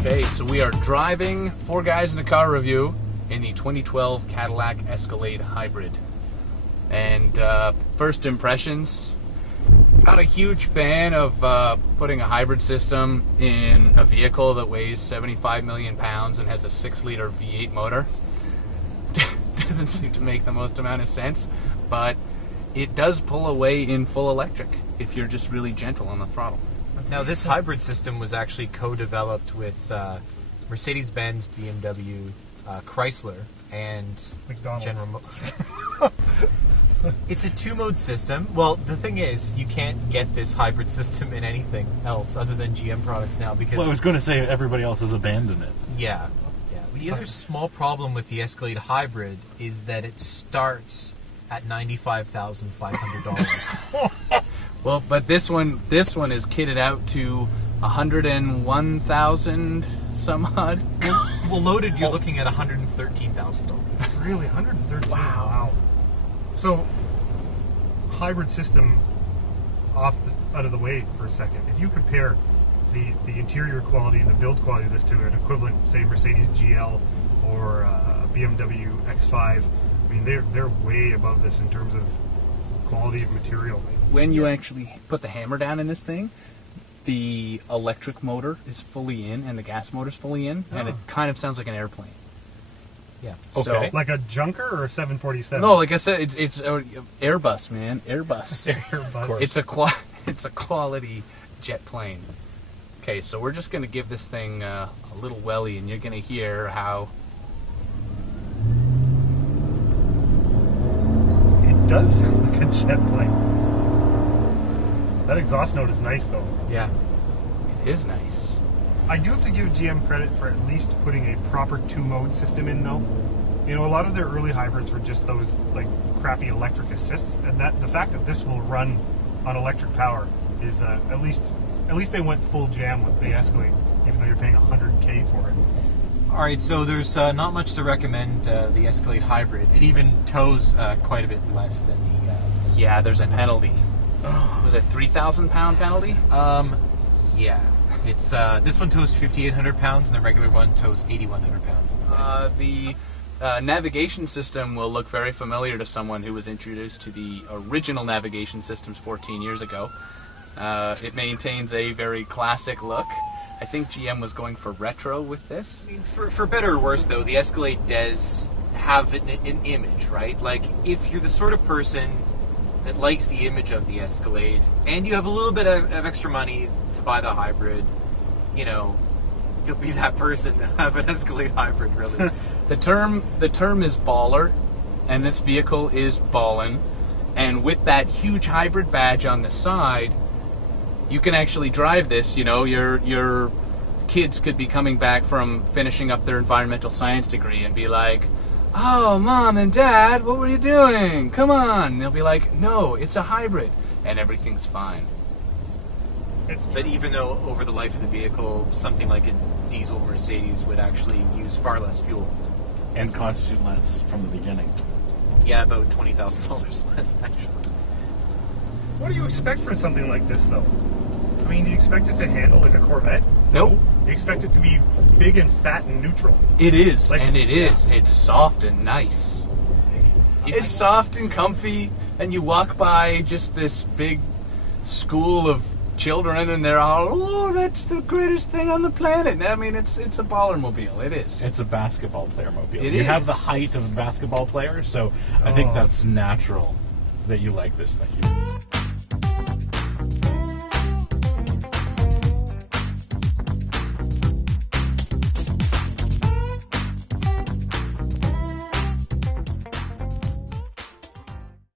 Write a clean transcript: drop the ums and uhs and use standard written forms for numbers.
Okay, so we are driving Four Guys in a Car review in the 2012 Cadillac Escalade Hybrid. And first impressions, not a huge fan of putting a hybrid system in a vehicle that weighs 75 million pounds and has a 6-liter V8 motor. Doesn't seem to make the most amount of sense, but it does pull away in full electric if you're just really gentle on the throttle. Now, this hybrid system was actually co-developed with Mercedes-Benz, BMW, Chrysler, and McDonald's. General Motors. It's a two-mode system. Well, the thing is, you can't get this hybrid system in anything else other than GM products now because... Well, I was going to say everybody else has abandoned it. Yeah. The other small problem with the Escalade Hybrid is that it starts at $95,500. Well, but this one is kitted out to 101,000 some odd. Well, loaded, you're looking at $113,000. Really, 113. Wow. So, hybrid system out of the way for a second. If you compare the interior quality and the build quality of this to an equivalent, say, Mercedes GL or BMW X5, I mean, they're way above this in terms of quality of material. When you actually put the hammer down in this thing, the electric motor is fully in and the gas motor's fully in, and it kind of sounds like an airplane. Yeah. Okay. So, like a Junker or a 747? No, like I said, it's Airbus, man. Airbus. Airbus. It's a quality jet plane. Okay, so we're just going to give this thing a little welly, and you're going to hear how... It does sound like a jet plane. That exhaust note is nice, though. Yeah. It is nice. I do have to give GM credit for at least putting a proper two-mode system in, though. You know, a lot of their early hybrids were just those, like, crappy electric assists, and the fact that this will run on electric power is at least they went full jam with the Escalade, even though you're paying $100K for it. All right, so there's not much to recommend the Escalade Hybrid. It even tows quite a bit less than the... Yeah, there's a penalty. Was it 3,000 pound penalty? Yeah. It's this one tows 5,800 pounds, and the regular one tows 8,100 pounds. The navigation system will look very familiar to someone who was introduced to the original navigation systems 14 years ago. It maintains a very classic look. I think GM was going for retro with this. I mean, for better or worse, though, the Escalade does have an image, right? Like, if you're the sort of person that likes the image of the Escalade, and you have a little bit of extra money to buy the hybrid, you know, you'll be that person to have an Escalade Hybrid, really. The term is baller, and this vehicle is ballin'. And with that huge hybrid badge on the side, you can actually drive this. You know, your kids could be coming back from finishing up their environmental science degree and be like, "Oh, Mom and Dad, what were you doing? Come on." And they'll be like, "No, it's a hybrid," and everything's fine. But even though over the life of the vehicle, something like a diesel Mercedes would actually use far less fuel. And constitute less from the beginning. Yeah, about $20,000 less, actually. What do you expect from something like this, though? I mean, do you expect it to handle like a Corvette? Nope. You expect it to be big and fat and neutral. It is, Like, and it is. It's soft and nice. It's soft and comfy, and you walk by just this big school of children, and they're all, "Oh, that's the greatest thing on the planet." I mean, it's a ballermobile. It is. It's a basketball player mobile. It you is. have the height of a basketball player, so I think that's natural that you like this thing.